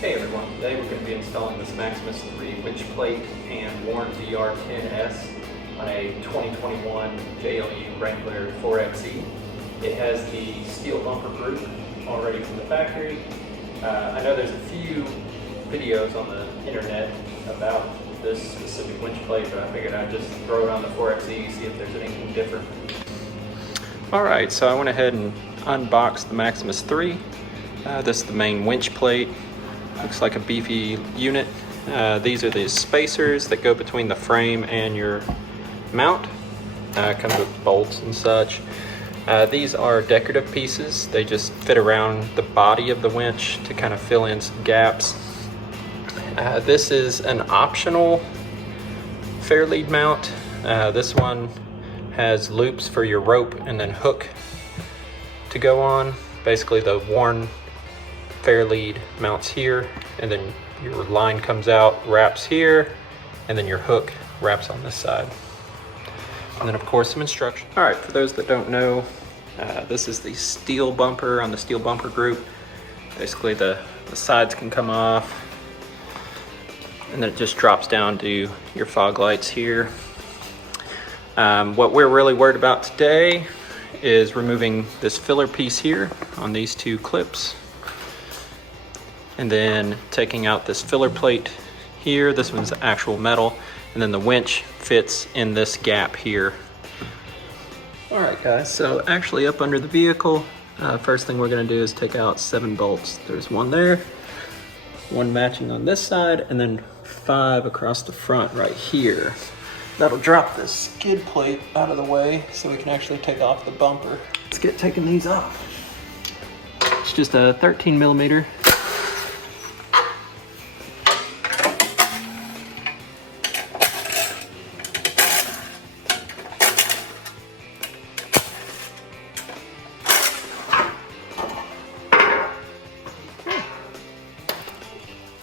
Hey everyone, today we're going to be installing this Maximus-3 Winch Plate and Warren VR 10S on a 2021 JLU Wrangler 4xe. It has the steel bumper group already from the factory. I know there's a few videos on the internet about this specific winch plate, but I figured I'd just throw it on the 4xe, see if there's anything different. Alright, so I went ahead and unboxed the Maximus-3. This is the main winch plate. Looks like a beefy unit. These are the spacers that go between the frame and your mount. Comes with bolts and such. These are decorative pieces. They just fit around the body of the winch to kind of fill in some gaps. This is an optional Fairlead mount. This one has loops for your rope and then hook to go on. Basically the worn Fairlead mounts here, and then your line comes out, wraps here, and then your hook wraps on this side. And then of course some instructions. All right, for those that don't know, this is the steel bumper on the steel bumper group. Basically the sides can come off, and then it just drops down to your fog lights here. What we're really worried about today is removing this filler piece here on these two clips, and then taking out this filler plate here. This one's actual metal, and then the winch fits in this gap here. All right guys, so actually up under the vehicle, first thing we're gonna do is take out 7 bolts. There's one there, one matching on this side, and then 5 across the front right here. That'll drop this skid plate out of the way so we can actually take off the bumper. Let's get taking these off. It's just a 13 millimeter.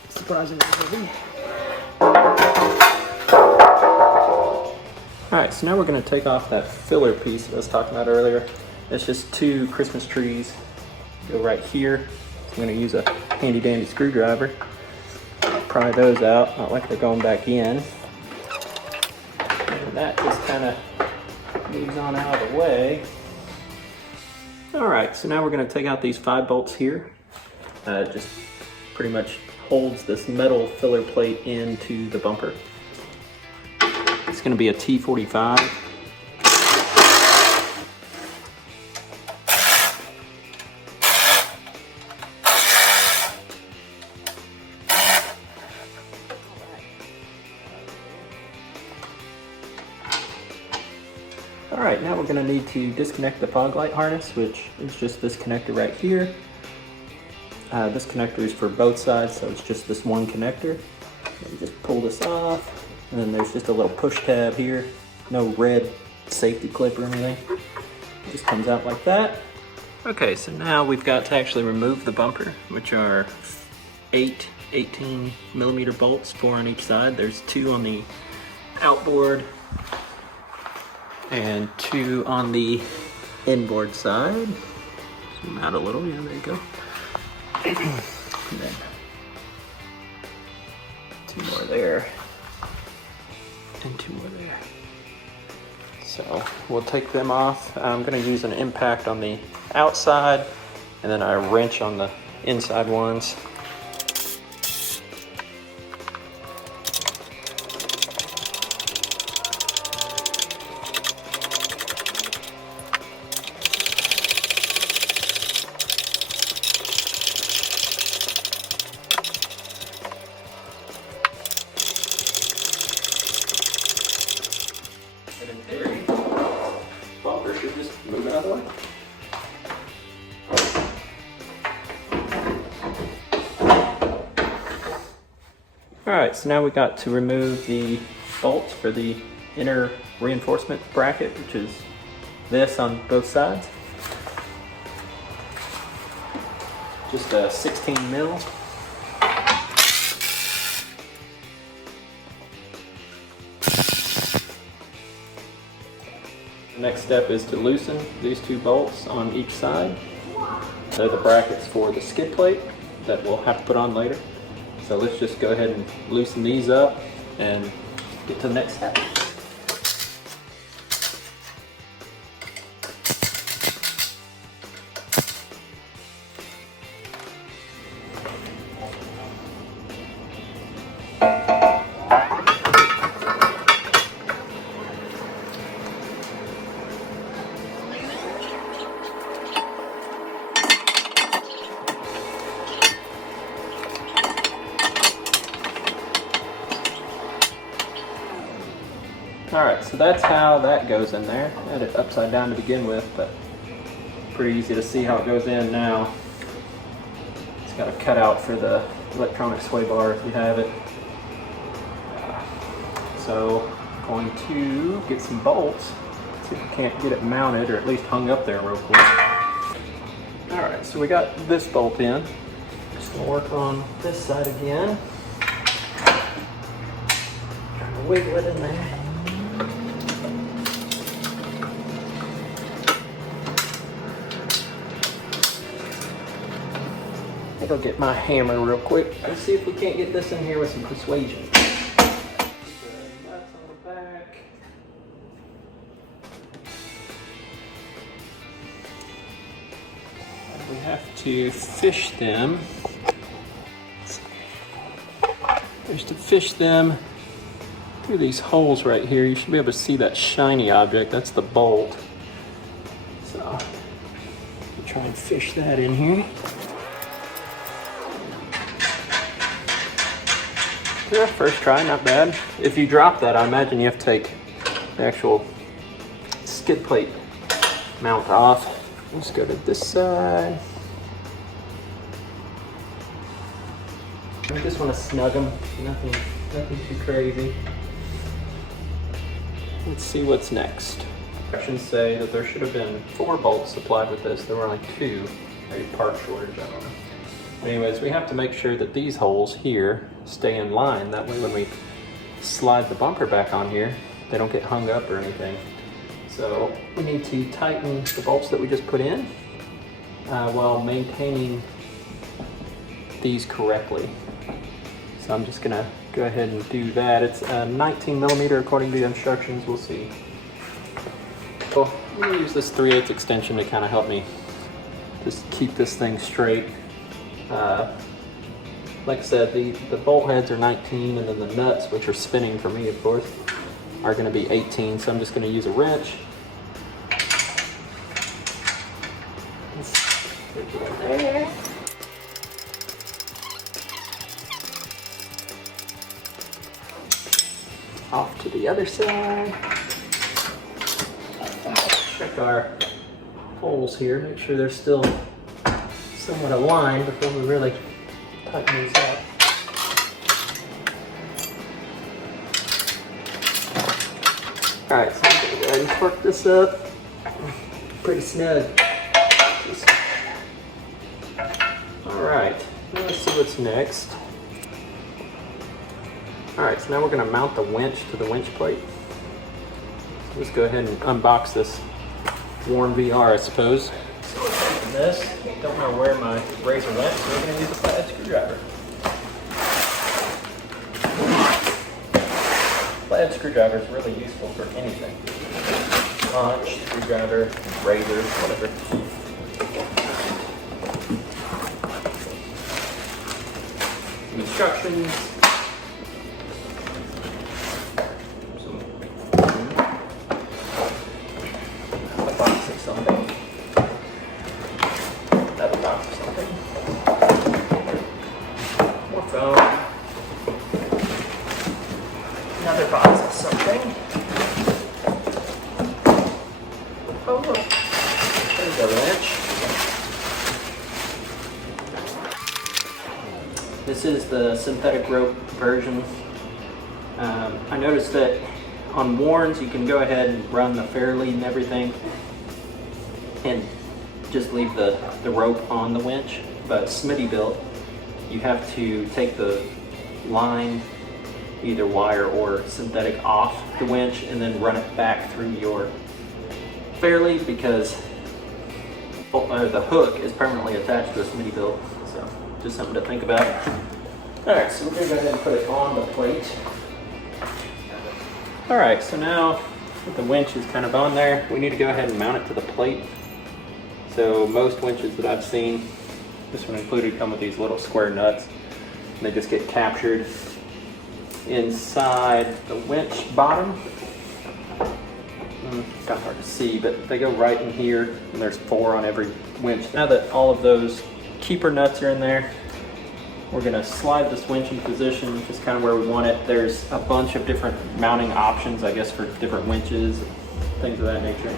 Surprisingly heavy. Alright, so now we're going to take off that filler piece that I was talking about earlier. It's just 2 Christmas trees. Go right here. So I'm going to use a handy dandy screwdriver. Pry those out, not like they're going back in. And that just kind of moves on out of the way. Alright, so now we're going to take out these 5 bolts here. Just pretty much holds this metal filler plate into the bumper. It's going to be a T45. All right, now we're going to need to disconnect the fog light harness, which is just this connector right here. This connector is for both sides, so it's just this one connector. You just pull this off, and then there's just a little push tab here. No red safety clip or anything. It just comes out like that. Okay, so now we've got to actually remove the bumper, which are 8 18 millimeter bolts, 4 on each side. There's 2 on the outboard and 2 on the inboard side. Zoom out a little, yeah, there you go. And then 2 more there, and 2 more there. So we'll take them off. I'm going to use an impact on the outside, and then a wrench on the inside ones. And in theory, bumper should just move out of the way. Alright, so now we got to remove the bolts for the inner reinforcement bracket, which is this on both sides. Just a 16 mil. The next step is to loosen these 2 bolts on each side. They're the brackets for the skid plate that we'll have to put on later. So let's just go ahead and loosen these up and get to the next step. Alright, so that's how that goes in there. I had it upside down to begin with, but pretty easy to see how it goes in now. It's got a cutout for the electronic sway bar if you have it. So I'm going to get some bolts, see if we can't get it mounted or at least hung up there real quick. Alright, so we got this bolt in. Just gonna work on this side again. Trying to wiggle it in there. I'll get my hammer real quick. Let's see if we can't get this in here with some persuasion. Nuts on the back. We have to fish them. Just to fish them through these holes right here. You should be able to see that shiny object. That's the bolt. So we'll try and fish that in here. Yeah, first try, not bad. If you drop that, I imagine you have to take the actual skid plate mount off. Let's go to this side. I just want to snug them. Nothing too crazy. Let's see what's next. Instructions say that there should have been 4 bolts supplied with this. There were only 2. Maybe part shortage, I don't know. Anyways, we have to make sure that these holes here stay in line. That way when we slide the bumper back on here, they don't get hung up or anything. So we need to tighten the bolts that we just put in while maintaining these correctly. So I'm just gonna go ahead and do that. It's 19 millimeter according to the instructions, we'll see. So I'm gonna use this 3/8 extension to kind of help me just keep this thing straight. Like I said, the bolt heads are 19, and then the nuts, which are spinning for me, of course, are going to be 18. So I'm just going to use a wrench. There. Off to the other side. Check our holes here, make sure they're still somewhat aligned before we really tighten these up. Alright, so I'm going to go ahead and torque this up. Pretty snug. Alright, let's see what's next. Alright, so now we're going to mount the winch to the winch plate. So let's go ahead and unbox this Warn VR, I suppose. This. Don't know where my razor went, so we're going to use a flathead screwdriver. Flathead screwdriver is really useful for anything. Punch, screwdriver, razors, whatever. Instructions. A box of something. Another box of something. More foam. Another box of something. Oh look, there's a wrench. This is the synthetic rope version. I noticed that on Warns you can go ahead and run the Fairlead and everything and just leave the rope on the winch, but Smittybilt you have to take the line, either wire or synthetic, off the winch and then run it back through your Fairlead because the hook is permanently attached to a Smittybilt. So just something to think about. Alright, so we're going to go ahead and put it on the plate. Alright, so now the winch is kind of on there. We need to go ahead and mount it to the plate. So most winches that I've seen, this one included, come with these little square nuts. And they just get captured inside the winch bottom. It's kind of hard to see, but they go right in here, and there's 4 on every winch. Now that all of those keeper nuts are in there, we're going to slide this winch in position, which is kind of where we want it. There's a bunch of different mounting options, I guess, for different winches, things of that nature.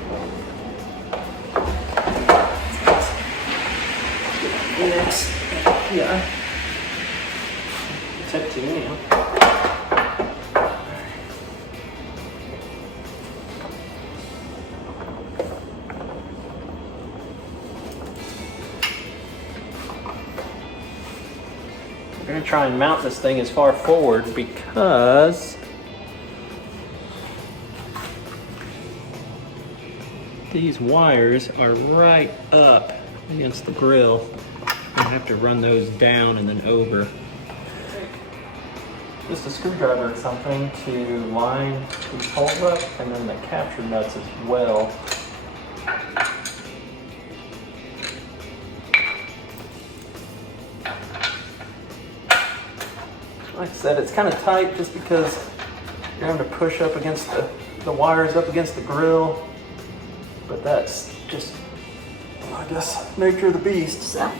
Next, yeah. It's up to you now. We're going to try and mount this thing as far forward because these wires are right up against the grill. I have to run those down and then over. Just a screwdriver or something to line these holes up, and then the capture nuts as well. Like I said, it's kind of tight just because you're having to push up against the wires up against the grill, but that's just, I guess, nature of the beast. So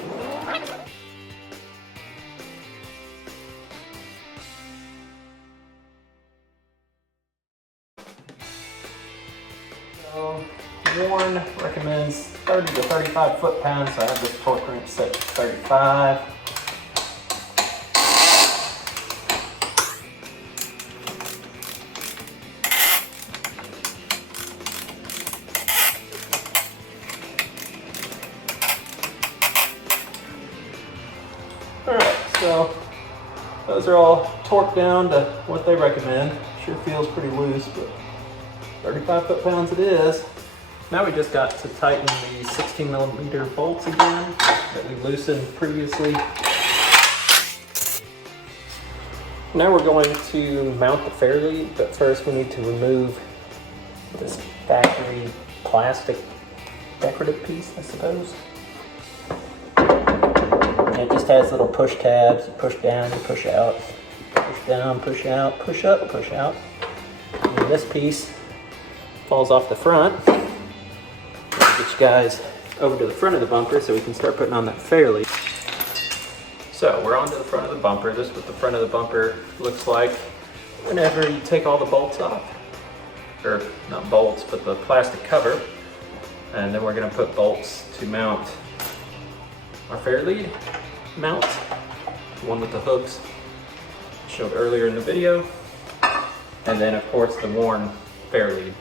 Warren recommends 30 to 35 foot-pounds, so I have this torque wrench set to 35. Alright, so those are all torqued down to what they recommend. Sure feels pretty loose, but 35 foot-pounds it is. Now we just got to tighten the 16mm bolts again that we loosened previously. Now we're going to mount the Fairlead, but first we need to remove this factory plastic decorative piece, I suppose. And it just has little push tabs. You push down, you push out. Push down, push out, push up, push out. And this piece falls off the front. Get you guys over to the front of the bumper so we can start putting on that Fairlead. So we're onto the front of the bumper. This is what the front of the bumper looks like whenever you take all the bolts off. Or not bolts, but the plastic cover. And then we're going to put bolts to mount our Fairlead mount. The one with the hooks showed earlier in the video. And then of course the worn Fairlead.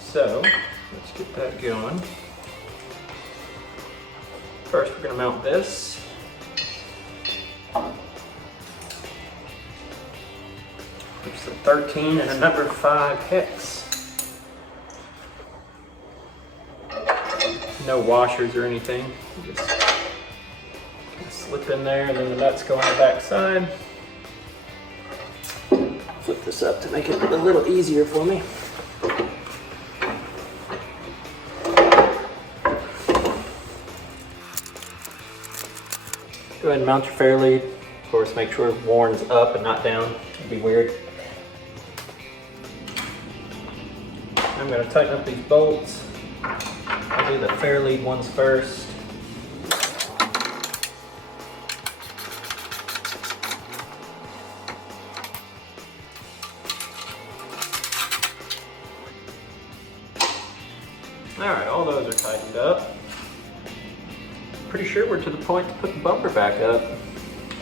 So let's get that going. First we're going to mount this. It's a 13 and a number 5 hex. No washers or anything. You just slip in there and then the nuts go on the back side. Flip this up to make it a little easier for me. Go ahead and mount your Fairlead. Of course, make sure Warren's up and not down. It'd be weird. I'm going to tighten up these bolts. I'll do the Fairlead ones first. Alright, all those are tightened up. Pretty sure we're to the point to put the bumper back up.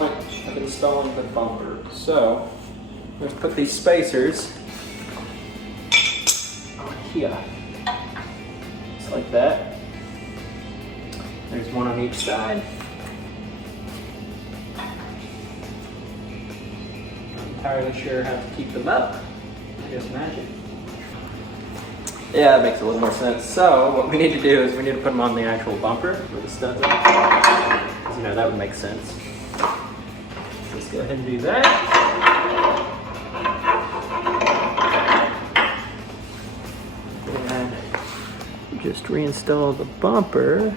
Of installing the bumper. So, let's put these spacers on here. Just like that. There's one on each side. Not entirely sure how to keep them up. I guess magic. Yeah, that makes a little more sense. So, what we need to do is we need to put them on the actual bumper with the studs on. Because, you know, that would make sense. This let's go ahead and do that. And just reinstall the bumper.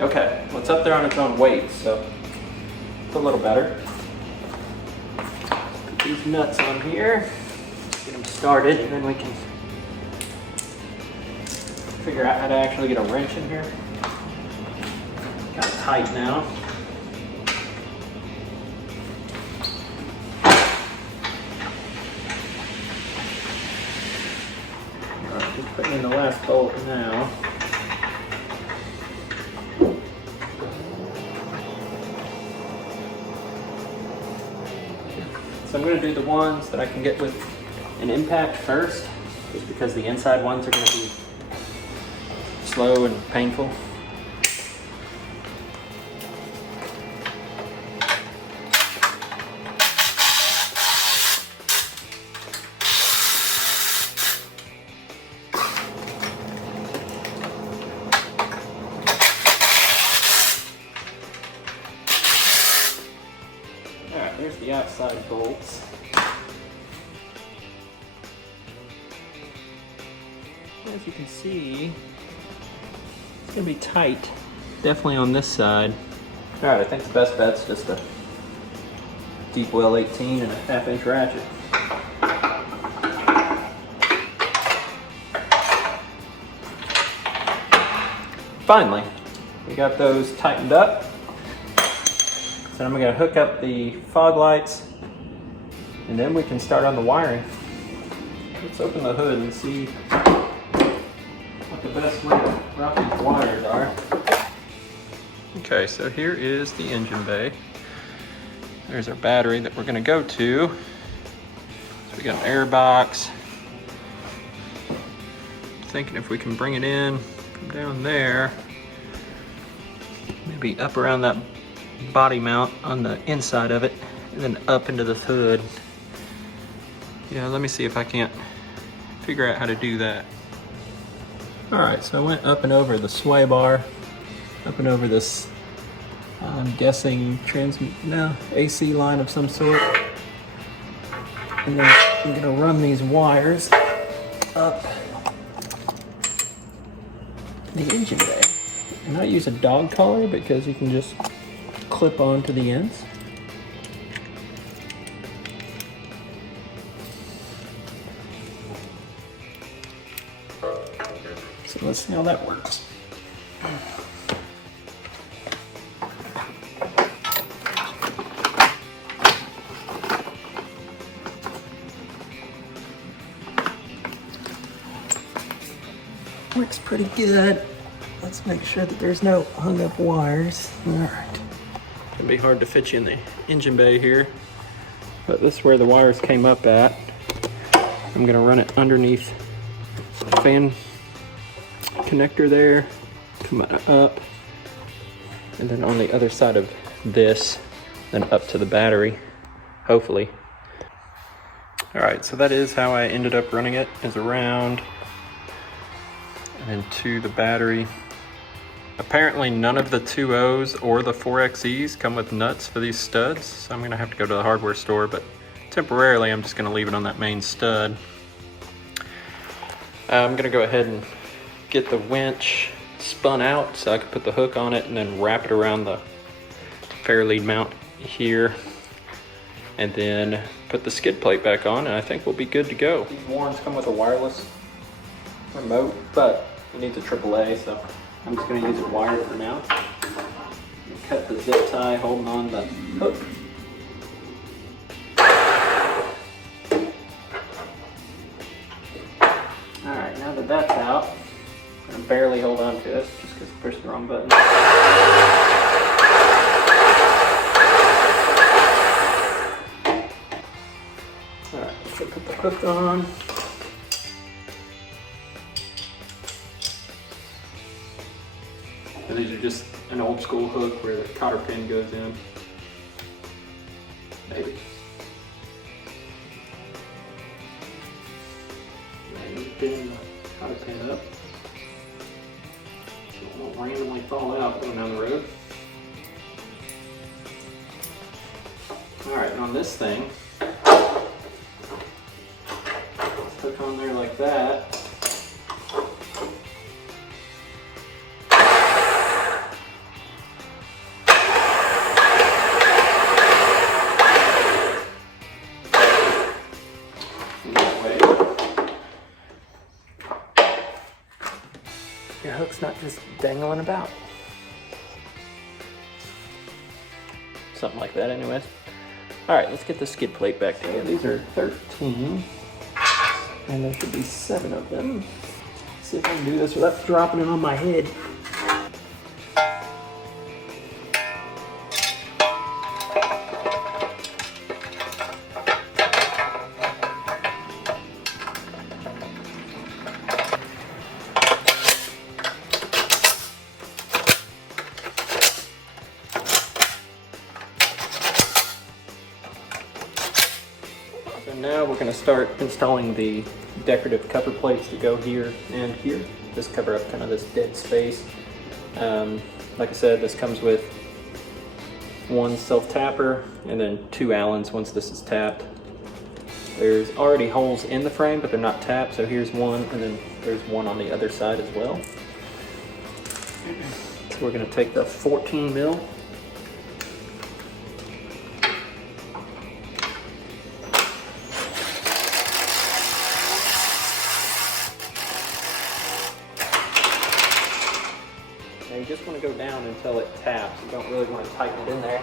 Okay, well, it's up there on its own weight, so it's a little better. Put these nuts on here, get them started, and then we can figure out how to actually get a wrench in here. Got it tight now. Alright, just putting in the last bolt now. So I'm going to do the ones that I can get with an impact first, just because the inside ones are going to be slow and painful. Alright, there's the outside bolts. As you can see, it's going to be tight, definitely on this side. Alright, I think the best bet's just a deep well 18 and a 1/2 inch ratchet. Finally, we got those tightened up. So I'm going to hook up the fog lights, and then we can start on the wiring. Let's open the hood and see what the best way to route these wires are. Okay, so here is the engine bay. There's our battery that we're going to go to. So we got an air box. Thinking if we can bring it in from down there, maybe up around that body mount on the inside of it, and then up into the hood. Yeah, let me see if I can't figure out how to do that. Alright, so I went up and over the sway bar, up and over this, I'm guessing AC line of some sort. And then I'm gonna run these wires up the engine bay. And I use a dog collar because you can just clip onto the ends. So let's see how that works. Works pretty good. Let's make sure that there's no hung up wires. All right. It's gonna be hard to fit you in the engine bay here, but this is where the wires came up at. I'm gonna run it underneath the fan connector there, come up, and then on the other side of this, then up to the battery, hopefully. All right, so that is how I ended up running it, is around and to the battery. Apparently none of the 2.0s or the 4XEs come with nuts for these studs, so I'm gonna have to go to the hardware store, but temporarily I'm just gonna leave it on that main stud. I'm gonna go ahead and get the winch spun out so I can put the hook on it and then wrap it around the Fairlead mount here, and then put the skid plate back on, and I think we'll be good to go. These Warns come with a wireless remote, but it needs a AAA, so I'm just going to use it wired for now. Cut the zip tie holding on the hook. Alright, now that that's out, I'm going to barely hold on to it just because I pushed the wrong button. Alright, so put the hook on. And these are just an old school hook where the cotter pin goes in. Maybe. pin up. So it won't randomly fall out going down the road. Alright, and on this thing, let's hook on there like that. Your hook's not just dangling about. Something like that anyways. Alright, let's get the skid plate back together. These are 13, and there should be 7 of them. Let's see if I can do this without dropping it on my head. So now we're going to start installing the decorative cover plates that go here and here. Just cover up kind of this dead space. Like I said, this comes with one self-tapper and then 2 Allens once this is tapped. There's already holes in the frame, but they're not tapped, so here's one, and then there's one on the other side as well. So we're going to take the 14 mil. Now you just want to go down until it taps. You don't really want to tighten it in there.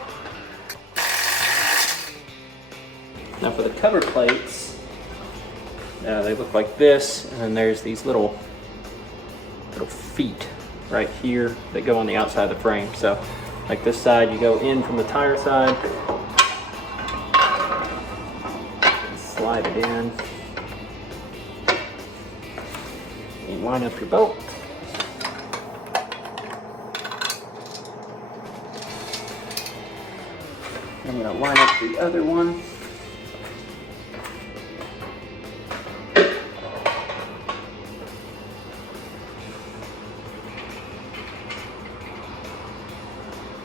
Now for the cover plates, they look like this, and then there's these little feet right here that go on the outside of the frame. So like this side, you go in from the tire side, and slide it in, and line up your bolt. I'm going to line up the other one.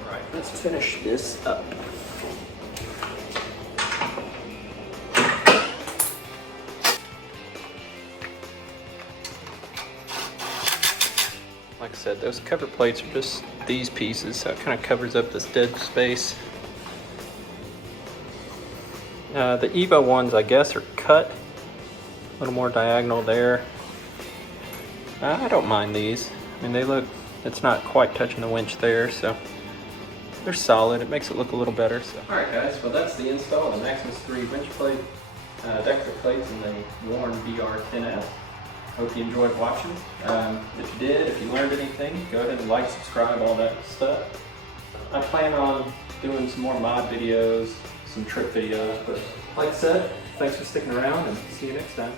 Alright, let's finish this up. Like I said, those cover plates are just these pieces, so it kind of covers up this dead space. The Evo ones, I guess, are cut a little more diagonal there. I don't mind these. I mean, they look, it's not quite touching the winch there, so they're solid. It makes it look a little better. So. Alright guys, well that's the install of the Maximus-3 Winch Plate, decorative plates in the Warn VR 10S. Hope you enjoyed watching. If you did, if you learned anything, go ahead and like, subscribe, all that stuff. I plan on doing some more mod videos, some trick videos, but like I said, thanks for sticking around and see you next time.